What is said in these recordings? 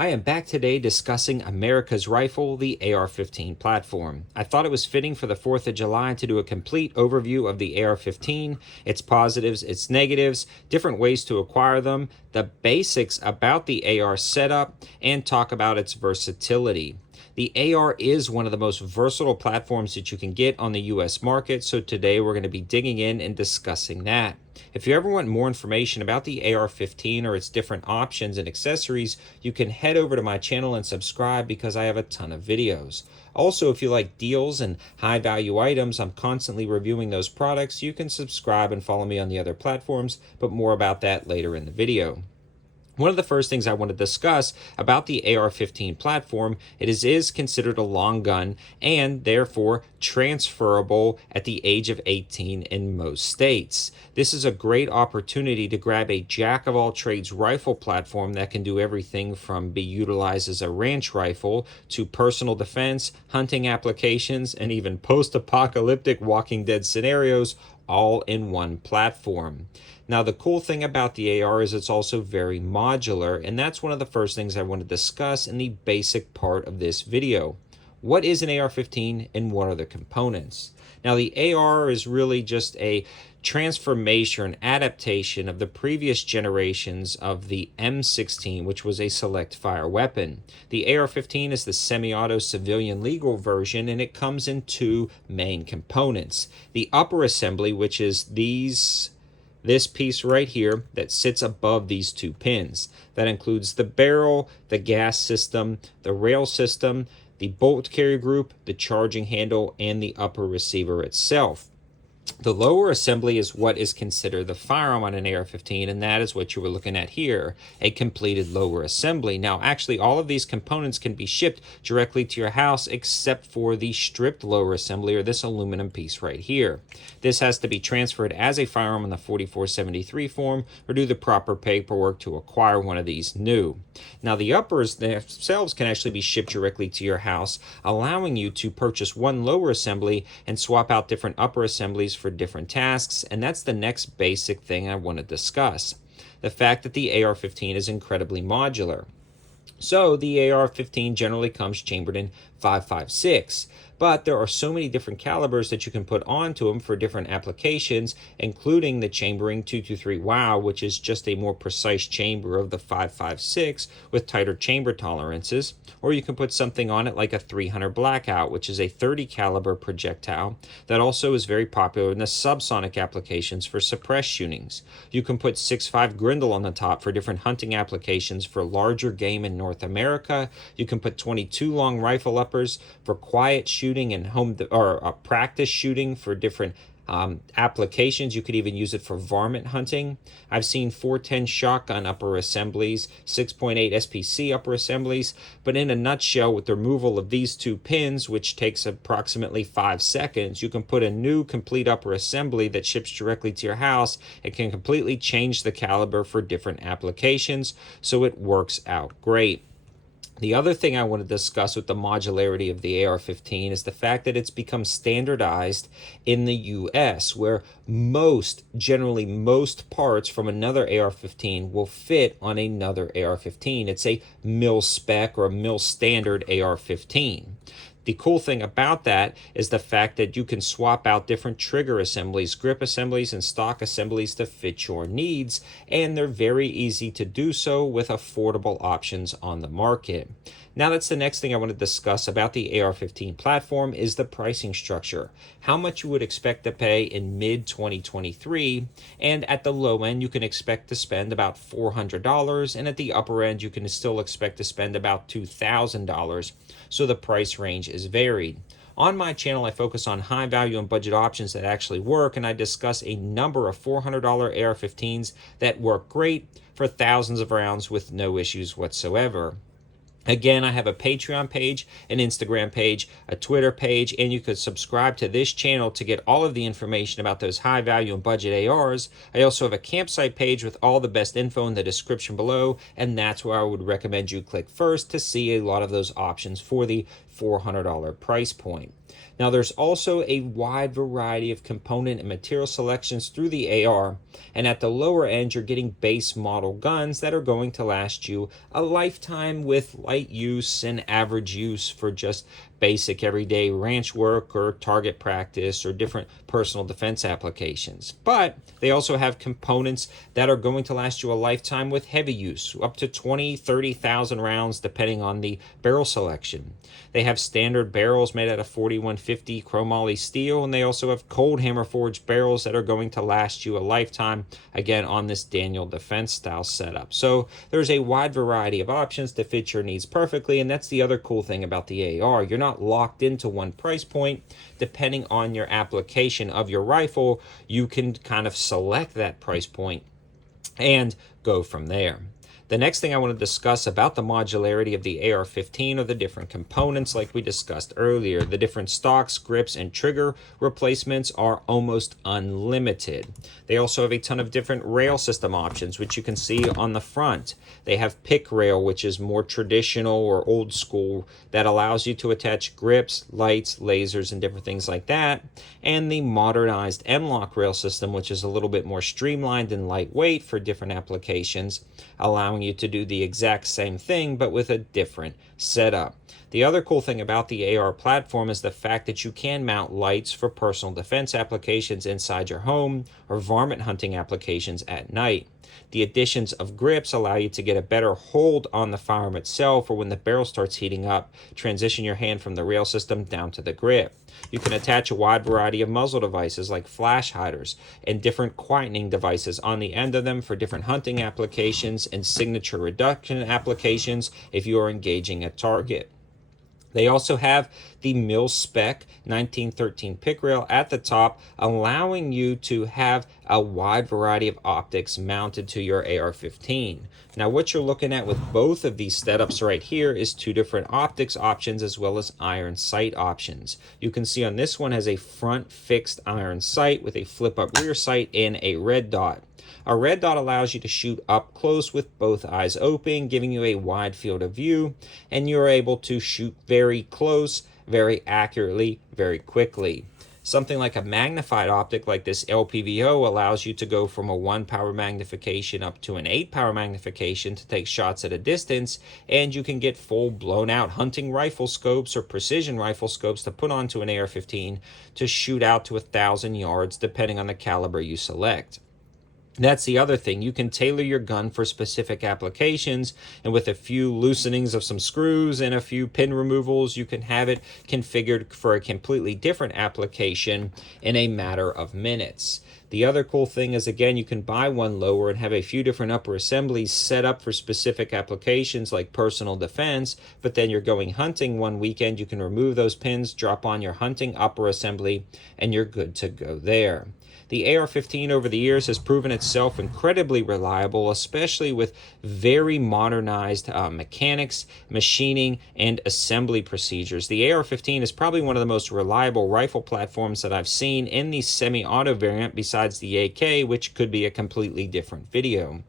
I am back today discussing America's rifle, the AR-15 platform. I thought it was fitting for the 4th of July to do a complete overview of the AR-15, its positives, its negatives, different ways to acquire them, the basics about the AR setup, and talk about its versatility. The AR is one of the most versatile platforms that you can get on the US market, so today we're going to be digging in and discussing that. If you ever want more information about the AR-15 or its different options and accessories, you can head over to my channel and subscribe because I have a ton of videos. Also, if you like deals and high value items, I'm constantly reviewing those products. You can subscribe and follow me on the other platforms, but more about that later in the video. One of the first things I want to discuss about the AR-15 platform, it is considered a long gun and therefore transferable at the age of 18 in most states. This is a great opportunity to grab a jack-of-all-trades rifle platform that can do everything from be utilized as a ranch rifle to personal defense, hunting applications, and even post-apocalyptic Walking Dead scenarios, all in one platform. Now, the cool thing about the AR is it's also very modular, and that's one of the first things I want to discuss in the basic part of this video. What is an AR-15 and what are the components? Now, the AR is really just a transformation, adaptation of the previous generations of the M16, which was a select fire weapon. The AR-15 is the semi-auto civilian legal version, and it comes in two main components. The upper assembly, which is this piece right here that sits above these two pins. That includes the barrel, the gas system, the rail system, the bolt carrier group, the charging handle, and the upper receiver itself. The lower assembly is what is considered the firearm on an AR-15, and that is what you were looking at here, a completed lower assembly. Now, actually, all of these components can be shipped directly to your house except for the stripped lower assembly, or this aluminum piece right here. This has to be transferred as a firearm in the 4473 form or do the proper paperwork to acquire one of these new. Now, the uppers themselves can actually be shipped directly to your house, allowing you to purchase one lower assembly and swap out different upper assemblies for different tasks, and that's the next basic thing I want to discuss. The fact that the AR-15 is incredibly modular. So the AR-15 generally comes chambered in 5.56, but there are so many different calibers that you can put onto them for different applications, including the chambering 223 WOW, which is just a more precise chamber of the 5.56 with tighter chamber tolerances, or you can put something on it like a 300 Blackout, which is a 30 caliber projectile that also is very popular in the subsonic applications for suppressed shootings. You can put 6.5 Grindle on the top for different hunting applications for larger game in North America. You can put 22 long rifle uppers for quiet shooting and practice shooting for different applications. You could even use it for varmint hunting. I've seen 410 shotgun upper assemblies, 6.8 SPC upper assemblies, but in a nutshell, with the removal of these two pins, which takes approximately 5 seconds, you can put a new complete upper assembly that ships directly to your house and can completely change the caliber for different applications, so it works out great. The other thing I want to discuss with the modularity of the AR-15 is the fact that it's become standardized in the US, where generally most parts from another AR-15 will fit on another AR-15. It's a mil spec or a mil standard AR-15. The cool thing about that is the fact that you can swap out different trigger assemblies, grip assemblies, and stock assemblies to fit your needs, and they're very easy to do so with affordable options on the market. Now, that's the next thing I want to discuss about the AR-15 platform is the pricing structure. How much you would expect to pay in mid-2023, and at the low end, you can expect to spend about $400, and at the upper end, you can still expect to spend about $2,000, so the price range is varied. On my channel, I focus on high value and budget options that actually work, and I discuss a number of $400 AR-15s that work great for thousands of rounds with no issues whatsoever. Again, I have a Patreon page, an Instagram page, a Twitter page, and you could subscribe to this channel to get all of the information about those high value and budget ARs. I also have a campsite page with all the best info in the description below, and that's where I would recommend you click first to see a lot of those options for the $400 price point. Now, there's also a wide variety of component and material selections through the AR, and at the lower end, you're getting base model guns that are going to last you a lifetime with light use and average use for just basic everyday ranch work or target practice or different personal defense applications. But they also have components that are going to last you a lifetime with heavy use, up to 20, 30,000 rounds depending on the barrel selection. They have standard barrels made out of 4150 chromoly steel, and they also have cold hammer forged barrels that are going to last you a lifetime, again on this Daniel Defense style setup. So there's a wide variety of options to fit your needs perfectly, and that's the other cool thing about the AR. You're not locked into one price point. Depending on your application of your rifle, you can kind of select that price point and go from there. The next thing I want to discuss about the modularity of the AR-15 are the different components like we discussed earlier. The different stocks, grips, and trigger replacements are almost unlimited. They also have a ton of different rail system options, which you can see on the front. They have pick rail, which is more traditional or old school, that allows you to attach grips, lights, lasers, and different things like that. And the modernized M-LOK rail system, which is a little bit more streamlined and lightweight for different applications, allowing you to do the exact same thing but with a different setup. The other cool thing about the AR platform is the fact that you can mount lights for personal defense applications inside your home or varmint hunting applications at night. The additions of grips allow you to get a better hold on the firearm itself, or when the barrel starts heating up, transition your hand from the rail system down to the grip. You can attach a wide variety of muzzle devices like flash hiders and different quietening devices on the end of them for different hunting applications and signature reduction applications if you are engaging a target. They also have the mil-spec 1913 pick rail at the top, allowing you to have a wide variety of optics mounted to your AR-15. Now, what you're looking at with both of these setups right here is two different optics options as well as iron sight options. You can see on this one has a front fixed iron sight with a flip-up rear sight and a red dot. A red dot allows you to shoot up close with both eyes open, giving you a wide field of view, and you're able to shoot very close, very accurately, very quickly. Something like a magnified optic like this LPVO allows you to go from a 1 power magnification up to an 8 power magnification to take shots at a distance, and you can get full blown out hunting rifle scopes or precision rifle scopes to put onto an AR-15 to shoot out to 1,000 yards depending on the caliber you select. That's the other thing. You can tailor your gun for specific applications, and with a few loosenings of some screws and a few pin removals, you can have it configured for a completely different application in a matter of minutes. The other cool thing is, again, you can buy one lower and have a few different upper assemblies set up for specific applications like personal defense, but then you're going hunting one weekend, you can remove those pins, drop on your hunting upper assembly, and you're good to go there. The AR-15 over the years has proven itself incredibly reliable, especially with very modernized mechanics, machining, and assembly procedures. The AR-15 is probably one of the most reliable rifle platforms that I've seen in the semi-auto variant besides the AK, which could be a completely different video.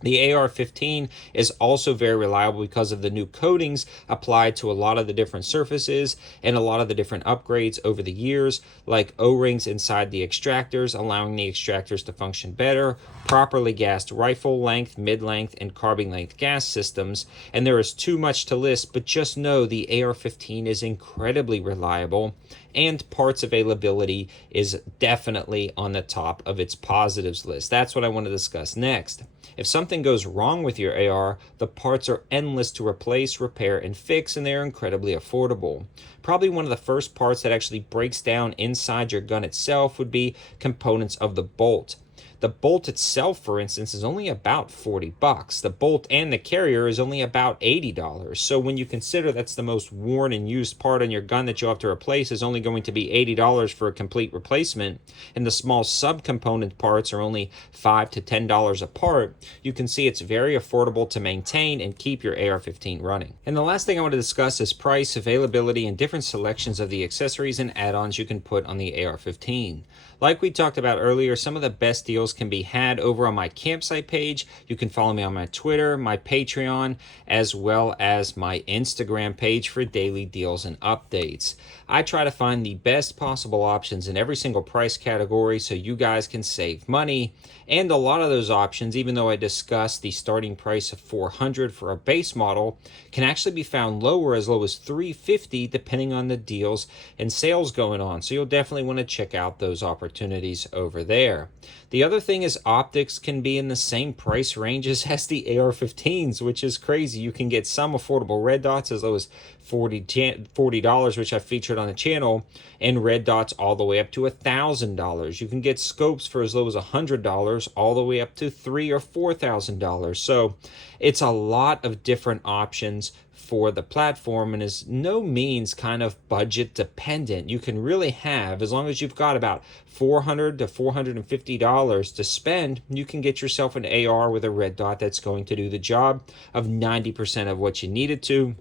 The AR-15 is also very reliable because of the new coatings applied to a lot of the different surfaces and a lot of the different upgrades over the years, like O-rings inside the extractors, allowing the extractors to function better, properly gassed rifle length, mid-length, and carbine length gas systems. And there is too much to list, but just know the AR-15 is incredibly reliable, and parts availability is definitely on the top of its positives list. That's what I want to discuss next. If something goes wrong with your AR, the parts are endless to replace, repair, and fix, and they're incredibly affordable. Probably one of the first parts that actually breaks down inside your gun itself would be components of the bolt. The bolt itself, for instance, is only about $40. The bolt and the carrier is only about $80. So when you consider that's the most worn and used part on your gun that you'll have to replace is only going to be $80 for a complete replacement, and the small subcomponent parts are only $5 to $10 a part, you can see it's very affordable to maintain and keep your AR-15 running. And the last thing I want to discuss is price, availability, and different selections of the accessories and add-ons you can put on the AR-15. Like we talked about earlier, some of the best deals can be had over on my campsite page. You can follow me on my Twitter, my Patreon, as well as my Instagram page for daily deals and updates. I try to find the best possible options in every single price category so you guys can save money. And a lot of those options, even though I discussed the starting price of $400 for a base model, can actually be found lower, as low as $350, depending on the deals and sales going on. So you'll definitely want to check out those opportunities over there. The other thing is optics can be in the same price ranges as the AR-15s, which is crazy. You can get some affordable red dots as low as $40, which I featured on the channel, and red dots all the way up to $1,000. You can get scopes for as low as $100 all the way up to $3,000 or $4,000. So it's a lot of different options for the platform, and is no means kind of budget dependent. You can really have, as long as you've got about $400 to $450 to spend, you can get yourself an AR with a red dot that's going to do the job of 90% of what you need it to.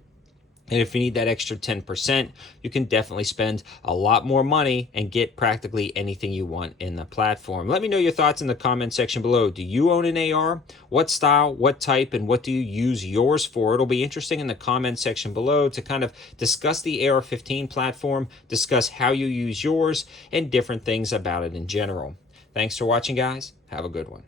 And if you need that extra 10%, you can definitely spend a lot more money and get practically anything you want in the platform. Let me know your thoughts in the comment section below. Do you own an AR? What style, what type, and what do you use yours for? It'll be interesting in the comment section below to kind of discuss the AR-15 platform, discuss how you use yours, and different things about it in general. Thanks for watching, guys. Have a good one.